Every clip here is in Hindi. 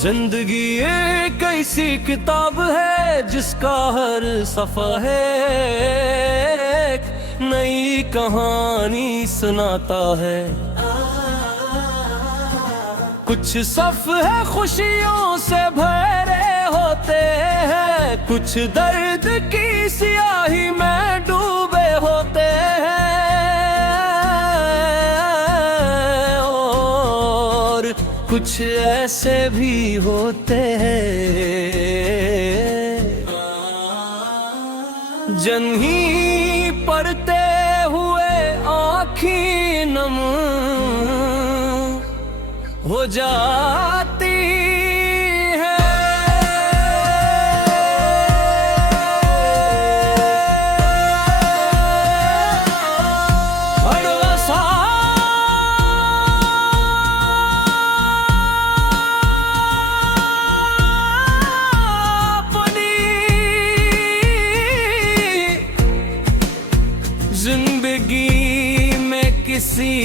जिंदगी एक ऐसी किताब है जिसका हर सफ़ा है एक नई कहानी सुनाता है। कुछ सफ़ है खुशियों से भरे होते हैं, कुछ दर्द की स्याही में डूबे होते हैं, और कुछ ऐसे भी होते हैं जन्ही पढ़ते हुए आँखें नम हो जाती है। जिंदगी में किसी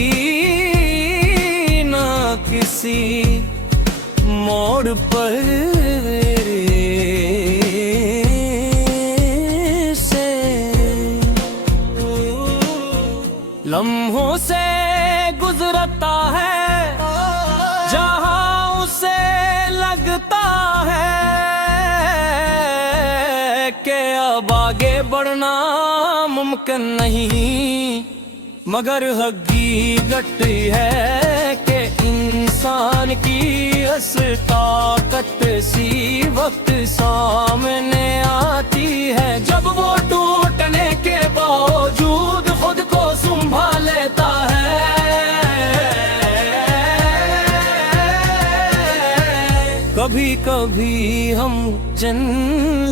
ना किसी मोड़ पर से लम्हों से गुजरता है जहां उसे लगता है कि अब आगे बढ़ना मुमकिन नहीं, मगर हकीकत है कि इंसान की अस ताकत सी वक्त सामने आती है जब वो टूटने के बावजूद खुद को संभाल लेता है। कभी कभी हम जिन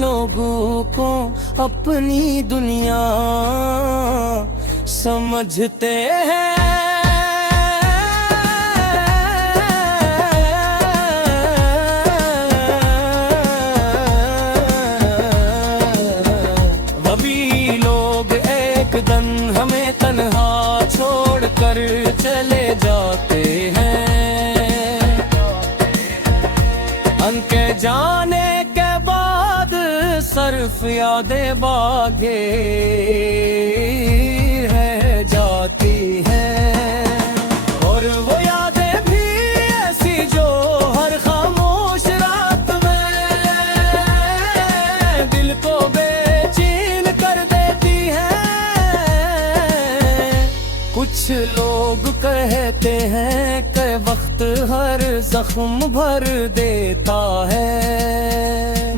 लोगों को अपनी दुनिया समझते हैं वही लोग एक दिन हमें तन्हा छोड़कर चले जाते हैं। उनके जाने के बाद सिर्फ यादें बागे रह जाती हैं, और वो यादें भी ऐसी जो हर खामोश रात में दिल को बेचैन कर देती हैं। कुछ लोग कहते हैं कि वक्त हर जख्म भर देता है,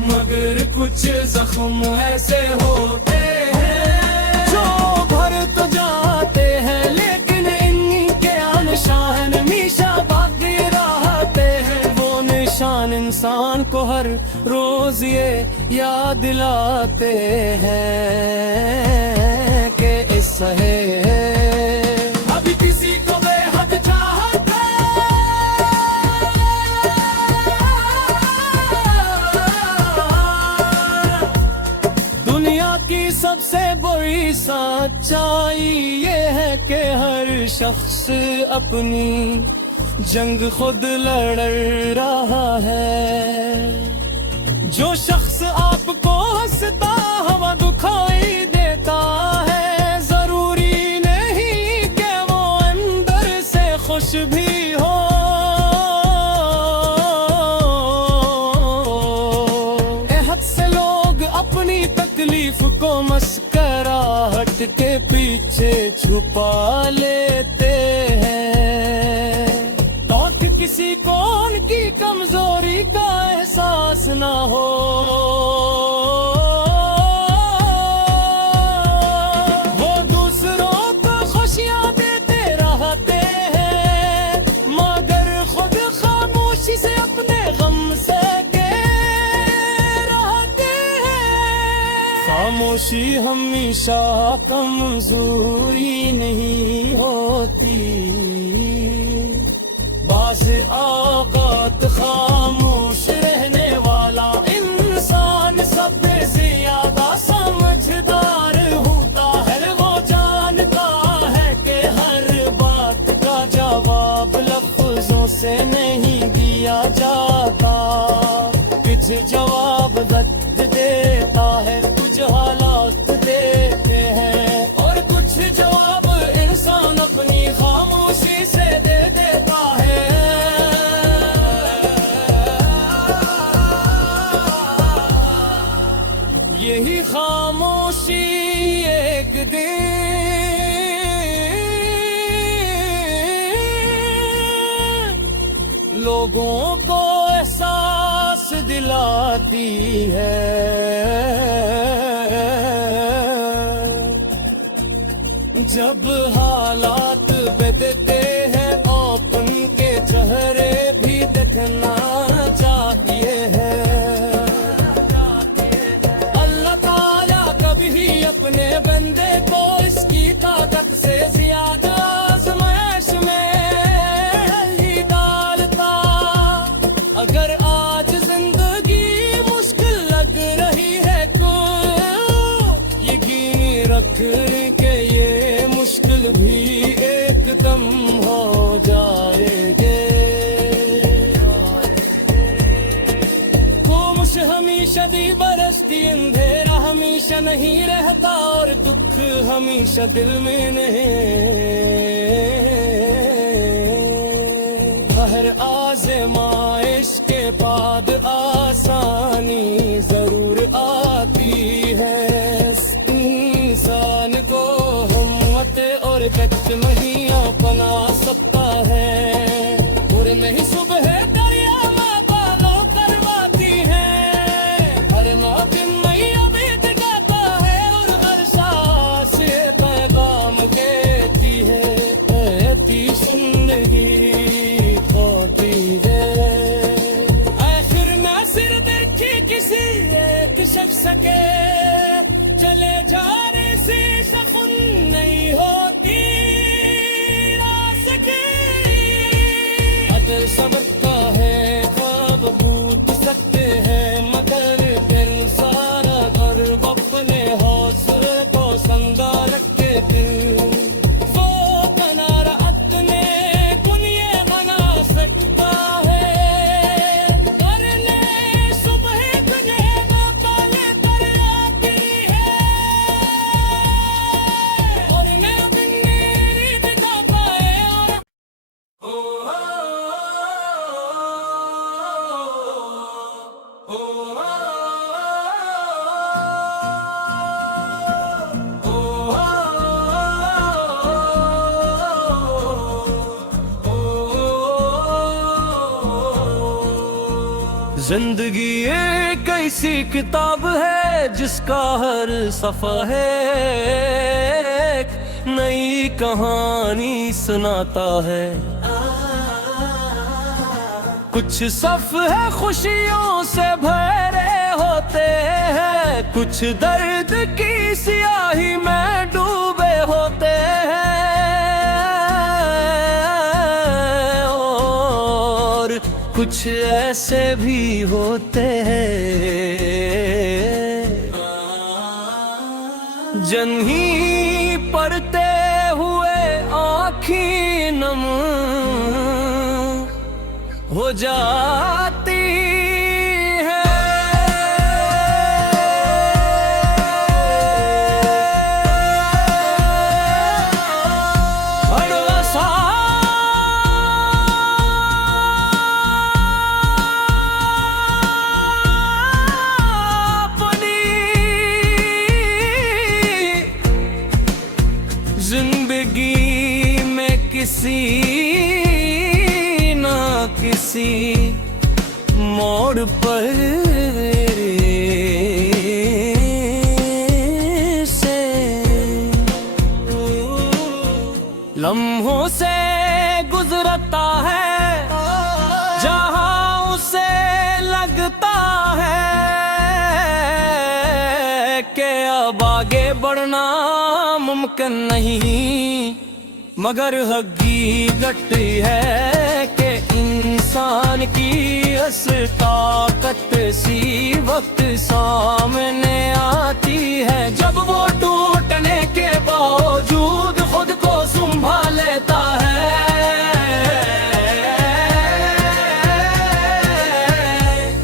मगर कुछ जख्म ऐसे होते हैं जो भर तो जाते हैं लेकिन इनके निशान हमेशा बाकी रहते हैं। वो निशान इंसान को हर रोज ये याद दिलाते हैं कि इस है अभी किसी को बेहद चाहता की सबसे बड़ी सच्चाई ये है कि हर शख्स अपनी जंग खुद लड़ रहा है। जो शख्स आपको हंसता हुआ दुखाई देता है, जरूरी नहीं कि वो अंदर से खुश भी हो। एहद से लोग अपनी तकलीफ को मस्कराहट के पीछे छुपा लेते हैं ताकि किसी को उनकी कमजोरी का एहसास ना हो। वो दूसरों को खुशियां देते रहते हैं मगर खुद खामोशी से अपने गम से खामोशी हमेशा कमजोरी नहीं होती। बाज औकात खामोश रहने वाला इंसान सबसे ज्यादा समझदार होता है। वो जानता है कि हर बात का जवाब लफ्जों से नहीं दिया जाता। कुछ जवाब वक्त देता है, कुछ हालात देते हैं, और कुछ जवाब इंसान अपनी खामोशी से दे देता है। यही खामोशी एक दिन लोगों को एहसास दिलाती है। जब हालात बदलते हैं अपन के चेहरे भी देखना चाहिए है। अल्लाह ताला कभी अपने बंदे को इसकी ताकत से ज्यादा आज़माइश में ही डालता। अगर आज जिंदगी मुश्किल लग रही है तो यकीन रख के ये मुश्किल भी एकदम हो जाएंगे। खामोश हमेशा भी बरसती, अंधेरा हमेशा नहीं रहता, और दुख हमेशा दिल में नहीं। हर आज़माइश के बाद आसानी जरूर आती है। इंसान को हिम्मत और कष्ट नहीं अपना सकता है, और नहीं सुबह दरिया में बालों करवाती है। हर दिन मैया बीत जाता है, और हर सांस पैगाम कहती है ऐसी जिंदगी होती है। आखिर ना सिर देखी किसी एक शख्स के चले जाने से सुकून नहीं होती रास की। अदर सब्र का है ख्वाब बूट सकते हैं, मगर दिल सारा कर अपने हौसले को संगा रखे दिल। वो किनारा अपने कुनिए बना सकता है, करने सुबह तुझे ना पाले कर आती है। और मैं अपनी दिखाता है जिंदगी एक ऐसी किताब है जिसका हर सफ़ा है एक नई कहानी सुनाता है। कुछ सफ़े खुशियों से भरे होते हैं, कुछ दर्द की स्याही में डूबे होते हैं, और कुछ ऐसे भी होते हैं जन्ही पड़ते हुए आँखें नम हो जाती है। जिंदगी में किसी ना किसी मोड़ पर से लम्हों से गुजरता है, जहां उसे लगता है कि अब आगे बढ़ना मुमकिन नहीं, मगर हकीकत है कि इंसान की अस ताकत सी वक्त सामने आती है, जब वो टूटने के बावजूद खुद को संभाल लेता है।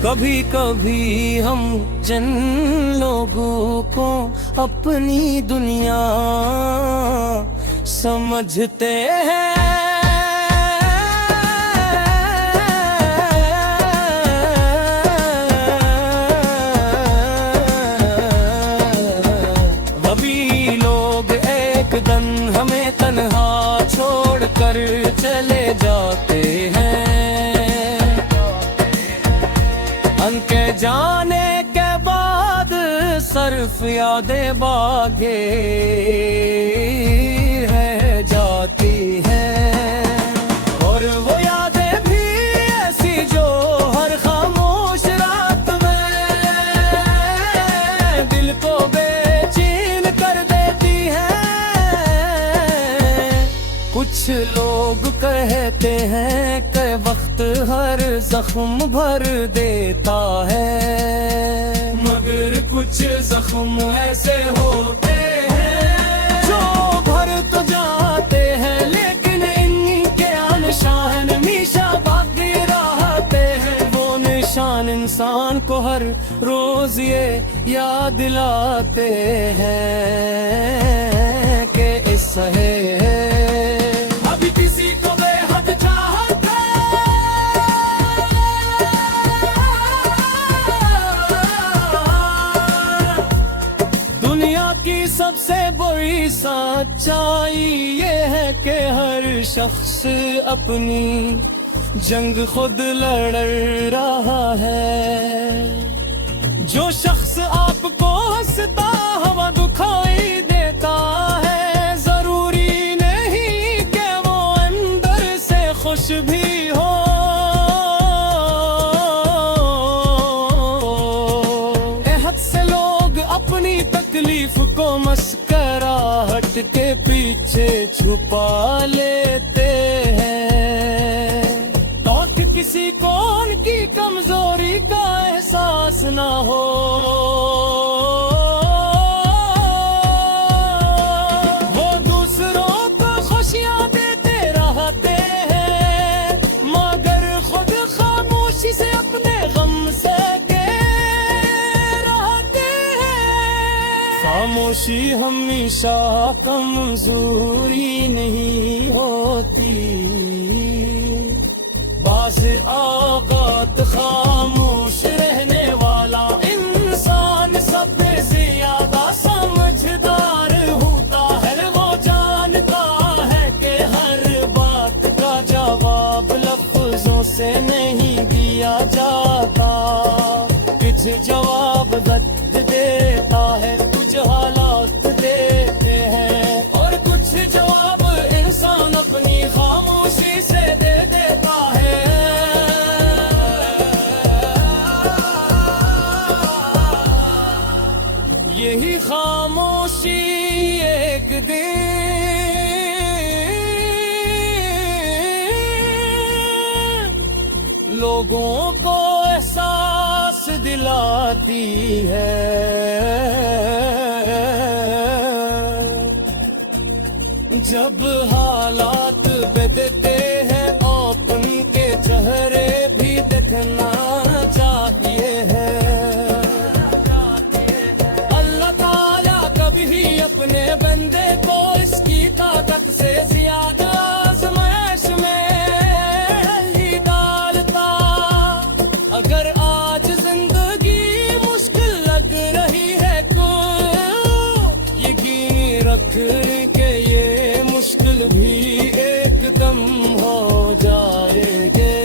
कभी कभी हम जिन लोगों को अपनी दुनिया समझते हैं, वही लोग एक दिन हमें तन्हा छोड़कर चले जाते हैं। उनके जाने के बाद सिर्फ यादें बागे रह जाती हैं, और वो यादें भी ऐसी जो हर खामोश रात में दिल को बेचैन कर देती हैं। कुछ लोग कहते हैं कि वक्त हर जख्म भर देता है, मगर कुछ जख्म ऐसे होते हैं जो भर तो जाते हैं, लेकिन इनके निशान हमेशा बाकी रहते हैं। वो निशान इंसान को हर रोज ये याद दिलाते हैं कि इस है अभी किसी को बेहद चाहता, दुनिया की सबसे बड़ी सच्चाई ये है कि हर शख्स अपनी जंग खुद लड़ रहा है। जो शख्स आपको हंसता हुआ दुखाई देता है, जरूरी नहीं कि वो अंदर से खुश भी हो। हद से लोग अपनी तकलीफ को मस्कराहट के पीछे छुपा लेते हैं, ताकि किसी को उनकी कमजोरी का एहसास ना हो। वो दूसरों को खुशियां देते रहते हैं, मगर खुद खामोशी से अपने गम से खामोशी हमेशा कमजोरी नहीं होती, बाज़ औक़ात खामोश रहने वाला इंसान सबसे ज्यादा समझदार होता है। वो जानता है कि हर बात का जवाब लफ्जों से नहीं दिया जाता, कुछ जवाब वक्त देता है, कुछ हालात देते हैं, और कुछ जवाब इंसान अपनी खामोशी से दे देता है। यही खामोशी एक दिन लोगों को एहसास दिलाती है, जब हालात बदलते हैं अपन के चेहरे भी देखना चाहिए है। अल्लाह ताला कभी अपने बंदे को इसकी ताकत से ज्यादा आज़माइश में नहीं डालता। अगर आज जिंदगी मुश्किल लग रही है तो यकीन रख के ये मुश्किल भी एकदम हो जाएंगे।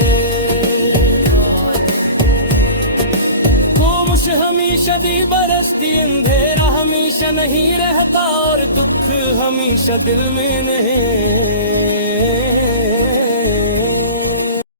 खामोश हमेशा दी बरसती, अंधेरा हमेशा नहीं रहता, और दुख हमेशा दिल में नहीं।